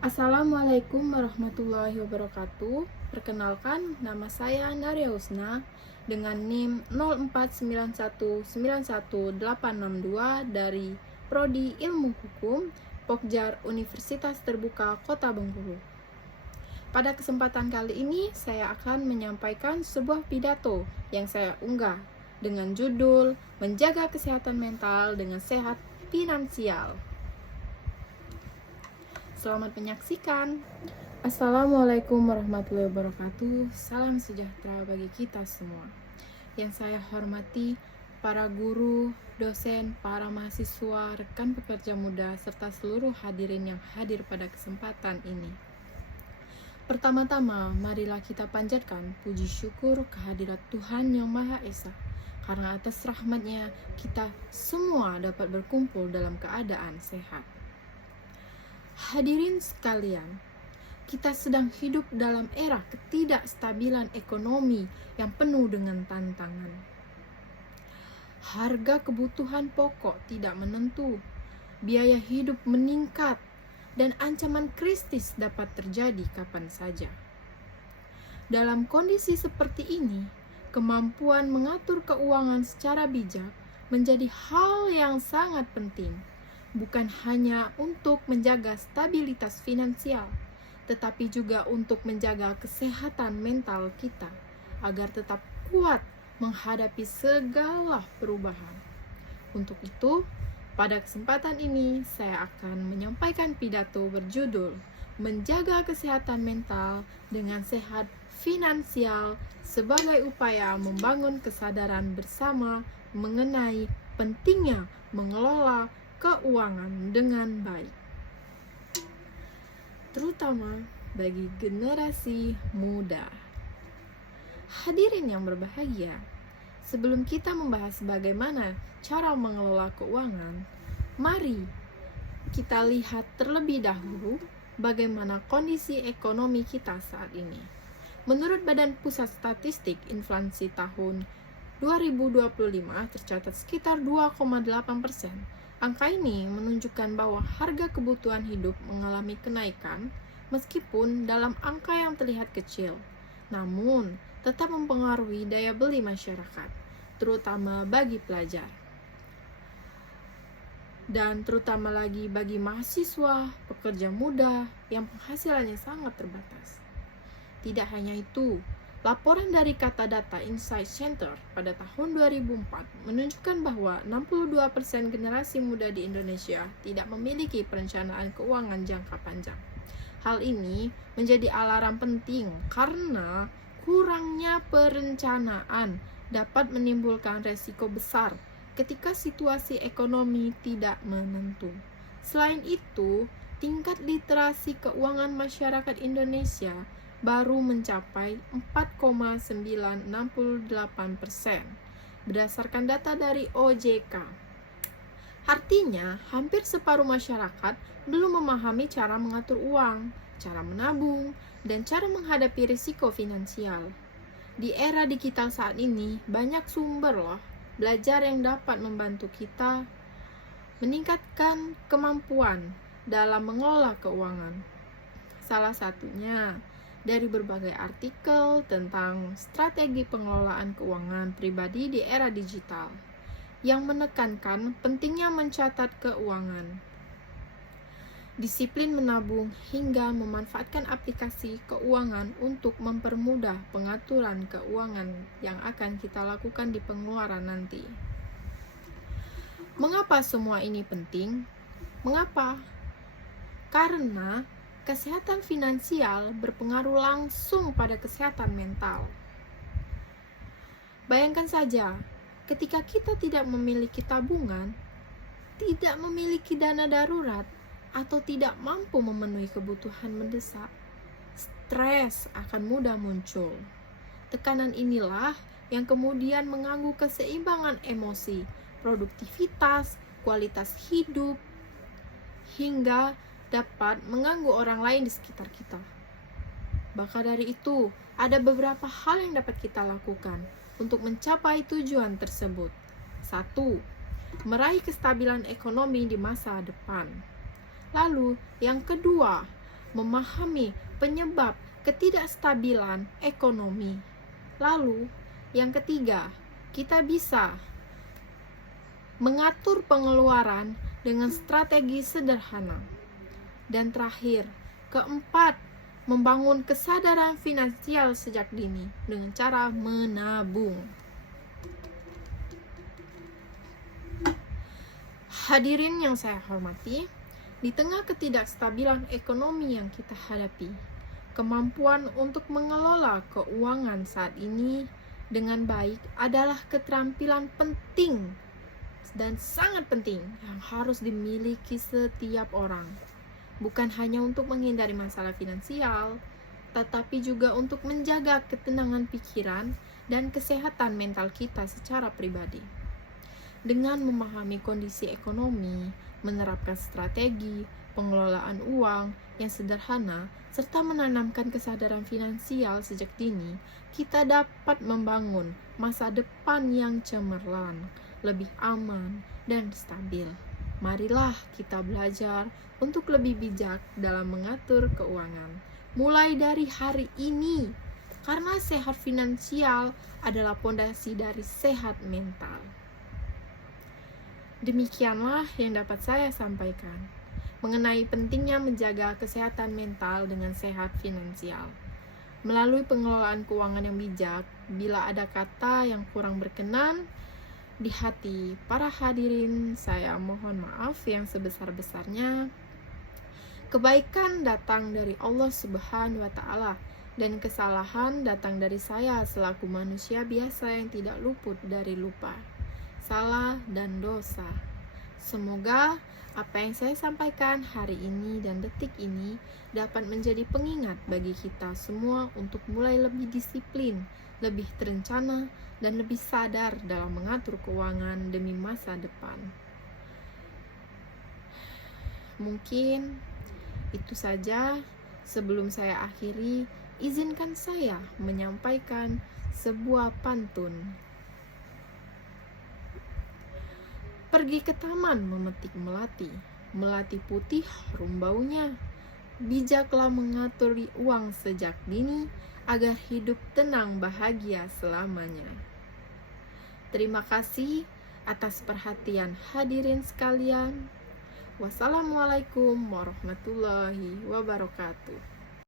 Assalamualaikum warahmatullahi wabarakatuh. Perkenalkan, nama saya Naria Husna dengan NIM 0491918862 dari Prodi Ilmu Hukum, Pokjar Universitas Terbuka Kota Bengkulu. Pada kesempatan kali ini, saya akan menyampaikan sebuah pidato yang saya unggah dengan judul Menjaga Kesehatan Mental dengan Sehat Finansial. Selamat menyaksikan. Assalamualaikum warahmatullahi wabarakatuh. Salam sejahtera bagi kita semua. Yang saya hormati para guru, dosen, para mahasiswa, rekan pekerja muda, serta seluruh hadirin yang hadir pada kesempatan ini. Pertama-tama, marilah kita panjatkan puji syukur kehadirat Tuhan Yang Maha Esa. Karena atas rahmat-Nya, kita semua dapat berkumpul dalam keadaan sehat. Hadirin sekalian, kita sedang hidup dalam era ketidakstabilan ekonomi yang penuh dengan tantangan. Harga kebutuhan pokok tidak menentu, biaya hidup meningkat, dan ancaman kritis dapat terjadi kapan saja. Dalam kondisi seperti ini, kemampuan mengatur keuangan secara bijak menjadi hal yang sangat penting. Bukan hanya untuk menjaga stabilitas finansial, tetapi juga untuk menjaga kesehatan mental kita, agar tetap kuat menghadapi segala perubahan. Untuk itu, pada kesempatan ini, saya akan menyampaikan pidato berjudul Menjaga Kesehatan Mental dengan Sehat Finansial sebagai upaya membangun kesadaran bersama mengenai pentingnya mengelola keuangan dengan baik, terutama bagi generasi muda. Hadirin yang berbahagia, sebelum kita membahas bagaimana cara mengelola keuangan, mari kita lihat terlebih dahulu bagaimana kondisi ekonomi kita saat ini. Menurut Badan Pusat Statistik, inflasi tahun 2025 tercatat sekitar 2,8%. Angka ini menunjukkan bahwa harga kebutuhan hidup mengalami kenaikan meskipun dalam angka yang terlihat kecil, namun tetap mempengaruhi daya beli masyarakat, terutama bagi pelajar. Dan terutama lagi bagi mahasiswa, pekerja muda yang penghasilannya sangat terbatas. Tidak hanya itu, laporan dari Kata Data Insight Center pada tahun 2004 menunjukkan bahwa 62% generasi muda di Indonesia tidak memiliki perencanaan keuangan jangka panjang. Hal ini menjadi alarm penting karena kurangnya perencanaan dapat menimbulkan resiko besar ketika situasi ekonomi tidak menentu. Selain itu, tingkat literasi keuangan masyarakat Indonesia baru mencapai 4,968% berdasarkan data dari OJK. Artinya, hampir separuh masyarakat belum memahami cara mengatur uang, cara menabung, dan cara menghadapi risiko finansial. Di era digital saat ini, banyak sumber belajar yang dapat membantu kita meningkatkan kemampuan dalam mengelola keuangan. Salah satunya dari berbagai artikel tentang strategi pengelolaan keuangan pribadi di era digital yang menekankan pentingnya mencatat keuangan, disiplin menabung, hingga memanfaatkan aplikasi keuangan untuk mempermudah pengaturan keuangan yang akan kita lakukan di pengeluaran nanti. Mengapa semua ini penting? Mengapa? Karena kesehatan finansial berpengaruh langsung pada kesehatan mental. Bayangkan saja, ketika kita tidak memiliki tabungan, tidak memiliki dana darurat, atau tidak mampu memenuhi kebutuhan mendesak, stres akan mudah muncul. Tekanan inilah yang kemudian mengganggu keseimbangan emosi, produktivitas, kualitas hidup, hingga dapat mengganggu orang lain di sekitar kita. Maka dari itu, ada beberapa hal yang dapat kita lakukan untuk mencapai tujuan tersebut. 1. Meraih kestabilan ekonomi di masa depan. Lalu, yang kedua, memahami penyebab ketidakstabilan ekonomi. Lalu, yang ketiga, kita bisa mengatur pengeluaran dengan strategi sederhana. Dan terakhir, keempat, membangun kesadaran finansial sejak dini dengan cara menabung. Hadirin yang saya hormati, di tengah ketidakstabilan ekonomi yang kita hadapi, kemampuan untuk mengelola keuangan saat ini dengan baik adalah keterampilan penting dan sangat penting yang harus dimiliki setiap orang. Bukan hanya untuk menghindari masalah finansial, tetapi juga untuk menjaga ketenangan pikiran dan kesehatan mental kita secara pribadi. Dengan memahami kondisi ekonomi, menerapkan strategi pengelolaan uang yang sederhana, serta menanamkan kesadaran finansial sejak dini, kita dapat membangun masa depan yang cemerlang, lebih aman, dan stabil. Marilah kita belajar untuk lebih bijak dalam mengatur keuangan, mulai dari hari ini, karena sehat finansial adalah pondasi dari sehat mental. Demikianlah yang dapat saya sampaikan mengenai pentingnya menjaga kesehatan mental dengan sehat finansial. Melalui pengelolaan keuangan yang bijak, bila ada kata yang kurang berkenan di hati para hadirin, saya mohon maaf yang sebesar-besarnya. Kebaikan datang dari Allah Subhanahu wa Ta'ala, dan kesalahan datang dari saya selaku manusia biasa yang tidak luput dari lupa, salah, dan dosa. Semoga apa yang saya sampaikan hari ini dan detik ini dapat menjadi pengingat bagi kita semua untuk mulai lebih disiplin, lebih terencana, dan lebih sadar dalam mengatur keuangan demi masa depan. Mungkin itu saja. Sebelum saya akhiri, izinkan saya menyampaikan sebuah pantun. Pergi ke taman memetik melati, melati putih harum baunya. Bijaklah mengatur uang sejak dini, agar hidup tenang bahagia selamanya. Terima kasih atas perhatian hadirin sekalian. Wassalamualaikum warahmatullahi wabarakatuh.